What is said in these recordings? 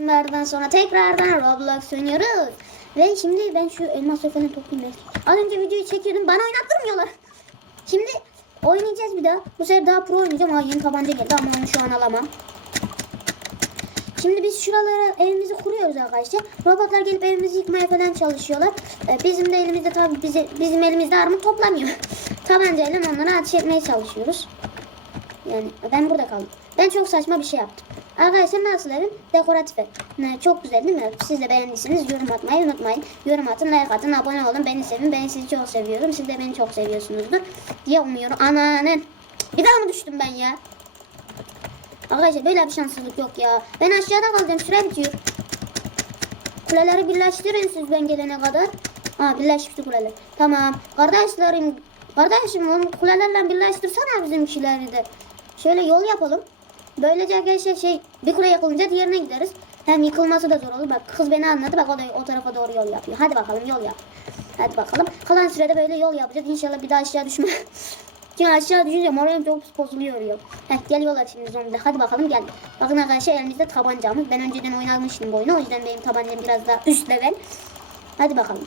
Bunlardan sonra tekrardan Roblox oynuyoruz. Ve şimdi ben şu elmas falan toplayayım. Az önce videoyu çekiyordum. Bana oynattırmıyorlar. Şimdi oynayacağız bir daha. Bu sefer daha pro oynayacağım. Ha yeni tabanca geldi ama onu şu an alamam. Şimdi biz şuralara evimizi kuruyoruz arkadaşlar. Robotlar gelip evimizi yıkmaya falan çalışıyorlar. Ee, bizim de elimizde tabii bize, bizim elimizde armut toplamıyor. Tabancayla onları ateş etmeye çalışıyoruz. Yani ben burada kaldım. Ben çok saçma bir şey yaptım. Arkadaşlar nasıl evim? Dekoratif ev. Çok güzel değil mi? Siz de beğendiyseniz yorum atmayı unutmayın. Yorum atın, like atın, abone olun. Beni sevin. Ben sizi çok seviyorum. Siz de beni çok seviyorsunuzdur. diye umuyorum. Ananın. Bir daha mı düştüm ben ya? Arkadaşlar böyle bir şanssızlık yok ya. Ben aşağıda kalacağım. Süre bitiyor. Kuleleri birleştirin siz ben gelene kadar. Ha birleşmişti kuleler. Tamam. Kardeşlerim. Kardeşim onu kulelerle birleştirsene bizimkileri de. Şöyle yol yapalım. Böylece arkadaşlar şey bir kule yakılınca diğerine gideriz. Hem yıkılması da zor olur. Bak kız beni anladı. Bak o da o tarafa doğru yol yapıyor. Hadi bakalım yol yap. Hadi bakalım. Kalan sürede böyle yol yapacağız. İnşallah bir daha aşağı düşme. Çünkü aşağı düşünce moralim çok bozuluyor ya. Heh geliyorlar şimdi zombiler. Hadi bakalım gel. Bakın arkadaşlar elimizde tabancamız. Ben önceden oynamıştım bu oyunu. O yüzden benim tabancam biraz daha üst level. Hadi bakalım.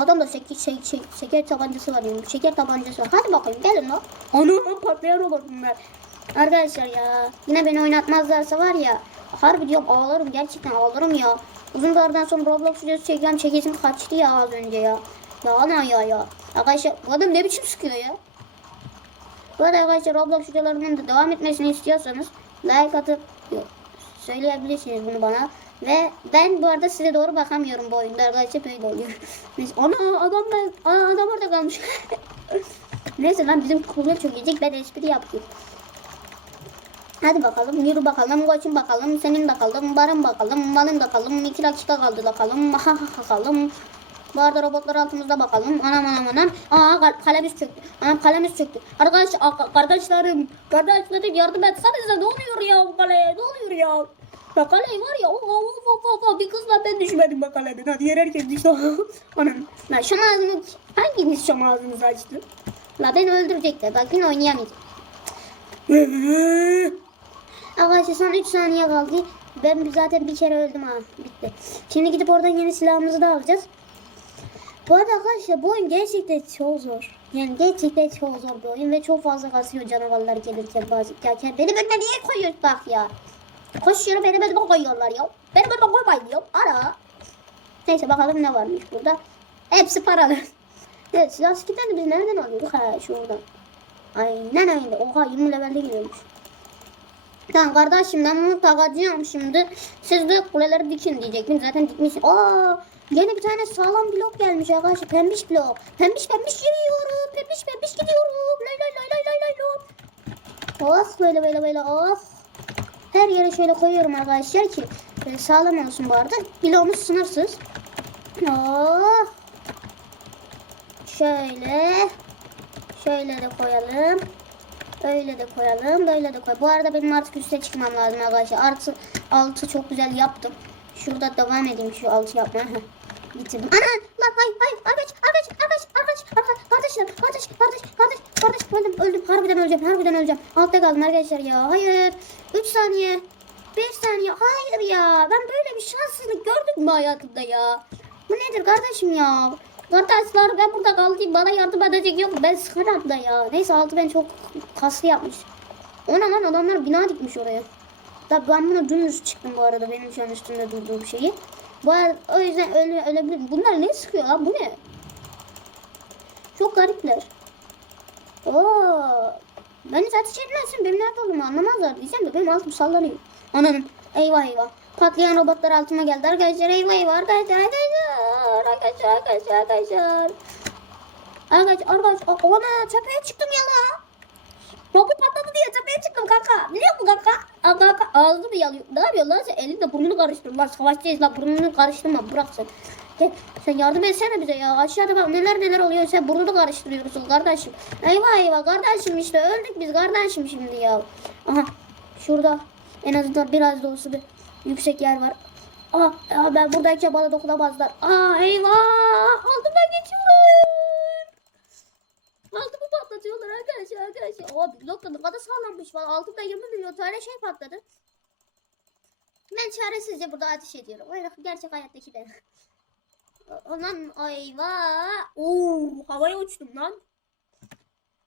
Adam da şeker, şey, şey, şeker tabancası var yani. Şeker tabancası var. Hadi bakayım gelin lan. Ana patlayan robot bunlar. Arkadaşlar ya yine beni oynatmazlarsa var ya harbi diyorum ağlarım gerçekten ağlarım ya. Uzun zamandan sonra Roblox videosu çekeceğim çekesim kaçtı ya az önce ya. Ya ana ya ya. Arkadaşlar bu adam ne biçim sıkıyor ya. Bu arada arkadaşlar Roblox videolarımın da devam etmesini istiyorsanız like atıp söyleyebilirsiniz bunu bana. Ve ben bu arada size doğru bakamıyorum bu oyunda arkadaşlar böyle oluyor. Neyse ana adam da adam orada kalmış. Neyse lan bizim kuvvet çok yiyecek ben espri yapıyorum. Hadi bakalım yürü bakalım koçum bakalım senin bakalım barın bakalım malın bakalım iki dakika kaldı bakalım ha ha bakalım. Bu arada robotlar altımızda bakalım. Anam anam anam. Aa kal- kalemiz çöktü. Anam kalemiz çöktü. Arkadaş kardeşlerim. Kardeşlerim yardım etsenize ne oluyor ya bu kaleye? Ne oluyor ya? Bak kale var ya. Oh, oh, oh, oh. Bir kızla ben düşmedim bak kaleden. Hadi yer herkes düştü. anam. Lan şam ağzını hanginiz şam ağzınızı açtı? La beni öldürecekler. Bak yine oynayamayacağım. Arkadaşlar son 3 saniye kaldı. Ben zaten bir kere öldüm ha. Bitti. Şimdi gidip oradan yeni silahımızı da alacağız. Bu arada arkadaşlar bu oyun gerçekten çok zor. Yani gerçekten çok zor bir oyun ve çok fazla kasıyor canavarlar gelirken bazı gelirken. Beni önüne niye koyuyorsun bak ya. Koşuyorum beni önüme koyuyorlar ya. Beni önüme koymayın ya. Ara. Neyse bakalım ne varmış burada. Hepsi paralı. evet silah skitlerini biz nereden alıyorduk? Ha şuradan. Aynen öyle. Oha 20 levelde giriyormuş. Tamam kardeşim ben bunu takacağım şimdi. Siz de kuleleri dikin diyecektim. Zaten dikmişsin. Aa, yeni bir tane sağlam blok gelmiş arkadaşlar. Pembiş blok. Pembiş pembiş yürüyorum. Pembiş pembiş gidiyorum. Lay lay lay lay lay lay lay. Oh böyle böyle böyle oh. Her yere şöyle koyuyorum arkadaşlar ki e, sağlam olsun bu arada. Bloğumuz sınırsız. Oh. Şöyle. Şöyle de koyalım. Öyle de koyalım. Böyle de koy. Bu arada benim artık üste çıkmam lazım arkadaşlar. Artı altı çok güzel yaptım. Şurada devam edeyim şu altı yapmaya. Heh. Bitirdim. Ana! Lan hayır hayır. Arkadaş arkadaş arkadaş arkadaş arkadaş kardeş kardeş kardeş kardeş öldüm öldüm. Harbiden öleceğim harbiden öleceğim. Altta kaldım arkadaşlar ya. Hayır. 3 saniye. 5 saniye. Hayır ya. Ben böyle bir şanssızlık gördüm mü hayatımda ya? Bu nedir kardeşim ya? Kardeşler ben burada kaldım bana yardım edecek yok. Ben sıkarım da ya. Neyse altı ben çok kaslı yapmış. Ona lan adamlar bina dikmiş oraya. Tabi ben buna dümdüz çıktım bu arada benim şu an üstümde durduğum şeyi. Bu arada, o yüzden öyle ölebilirim. Bunlar ne sıkıyor lan bu ne? Çok garipler. Oo. Ben hiç ateş etmezsin. Benim nerede olduğumu anlamazlar diyeceğim de benim altım sallanıyor. Ananın. Eyvah eyvah. Patlayan robotlar altıma geldi arkadaşlar. Eyvah eyvah arkadaşlar arkadaşlar. Arkadaşlar arkadaşlar arkadaşlar. Arkadaşlar arkadaşlar. Ona tepeye çıktım ya la. Robot patladı diye tepeye çıktım kanka. Biliyor musun kanka? Aa, kanka ağzını yalıyor. Ne yapıyorsun lan sen? Elinde burnunu karıştır lan. Savaşçıyız lan. Burnunu karıştırma. Bırak sen. Gel, sen yardım etsene bize ya. Aşağıda bak neler neler oluyor. Sen burnunu karıştırıyorsun kardeşim. Eyvah eyvah kardeşim işte öldük biz kardeşim şimdi ya. Aha şurada en azından biraz da olsa bir yüksek yer var. Aa, aa ben buradayken bana dokunamazlar. Aa eyvah altından geçiyorum. Altımı patlatıyorlar arkadaşlar arkadaşlar. O blok da ne kadar sağlammış var. Altımda 20 milyon tane şey patladı. Ben çaresizce burada ateş ediyorum. Öyle gerçek hayattaki ben. Lan ayva. Oo, havaya uçtum lan.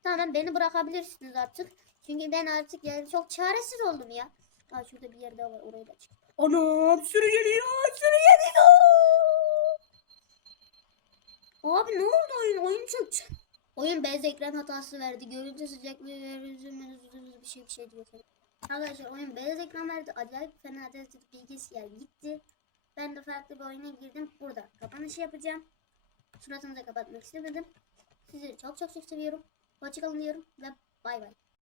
Tamam beni bırakabilirsiniz artık. Çünkü ben artık yani çok çaresiz oldum ya. Aa şurada bir yer daha var orayı da çık. Anam sürü geliyor sürü geliyor. Abi ne oldu oyun? Oyun çöktü. Oyun beyaz ekran hatası verdi. Görüntü sıcaklığı bir şey bir şey diyor. Arkadaşlar oyun beyaz ekran verdi. Acayip fena derecede bilgisayar gitti. Ben de farklı bir oyuna girdim. Burada kapanışı yapacağım. Suratını da kapatmak istemedim. Sizleri çok çok çok seviyorum. Hoşçakalın diyorum ve bay bay.